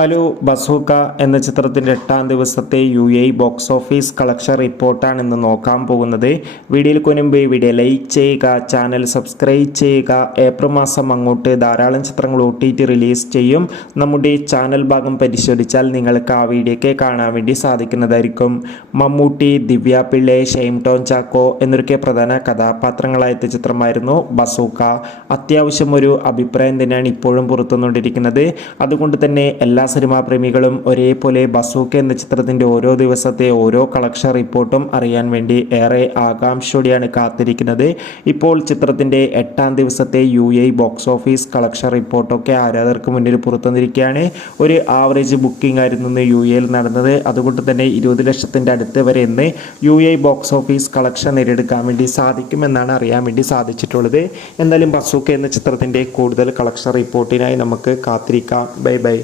Hello bazooka എന്ന ചിത്രത്തിൻ്റെ 8ാം ദിവസത്തെ ബോക്സ് ഓഫീസ് കളക്ഷൻ റിപ്പോർട്ടാണ് ഇന്ന് നോക്കാൻ പോകുന്നത്. വീഡിയോയിൽ മുൻപ് വീഡിയോ ലൈക്ക് ചെയ്യുക, ചാനൽ സബ്സ്ക്രൈബ് ചെയ്യുക. ഏപ്രിൽ മാസം അങ്ങോട്ട് ധാരാളം ചിത്രങ്ങൾ OTT റിലീസ് ചെയ്യും. നമ്മുടെ ചാനൽ ഭാഗം പരിശോധിച്ചാൽ നിങ്ങൾക്ക് ആ വീഡിയോയ്ക്ക് കാണാൻ വേണ്ടി സാധിക്കുന്നതായിരിക്കും. മമ്മൂട്ടി, ദിവ്യ പിള്ളെ, ഷൈൻ ടോം ചാക്കോ എന്നൊക്കെ പ്രധാന കഥാപാത്രങ്ങളായ ചിത്രമായിരുന്നു ബസൂക്ക. അത്യാവശ്യം ഒരു അഭിപ്രായം തന്നെയാണ് ഇപ്പോഴും പുറത്തുകൊണ്ടിരിക്കുന്നത്. അതുകൊണ്ട് തന്നെ എല്ലാ സിനിമാ പ്രേമികളും ഒരേപോലെ ബസൂക്ക എന്ന ചിത്രത്തിൻ്റെ ഓരോ ദിവസത്തെ ഓരോ കളക്ഷൻ റിപ്പോർട്ടും അറിയാൻ വേണ്ടി ഏറെ ആകാംക്ഷയോടെയാണ് കാത്തിരിക്കുന്നത്. ഇപ്പോൾ ചിത്രത്തിൻ്റെ 8ാം ദിവസത്തെ ബോക്സ് ഓഫീസ് കളക്ഷൻ റിപ്പോർട്ടൊക്കെ ആരാധകർക്ക് മുന്നിൽ പുറത്തുവന്നിരിക്കുകയാണ്. ഒരു ആവറേജ് ബുക്കിംഗ് ആയിരുന്നു ഇന്ന് UAE നടന്നത്. അതുകൊണ്ട് തന്നെ 20 ലക്ഷത്തിൻ്റെ അടുത്ത് വരെ ഇന്ന് ബോക്സ് ഓഫീസ് കളക്ഷൻ നേടിയെടുക്കാൻ വേണ്ടി സാധിക്കുമെന്നാണ് അറിയാൻ വേണ്ടി സാധിച്ചിട്ടുള്ളത്. എന്തായാലും ബസൂക്ക എന്ന ചിത്രത്തിൻ്റെ കൂടുതൽ കളക്ഷൻ റിപ്പോർട്ടിനായി നമുക്ക് കാത്തിരിക്കാം. Bye bye.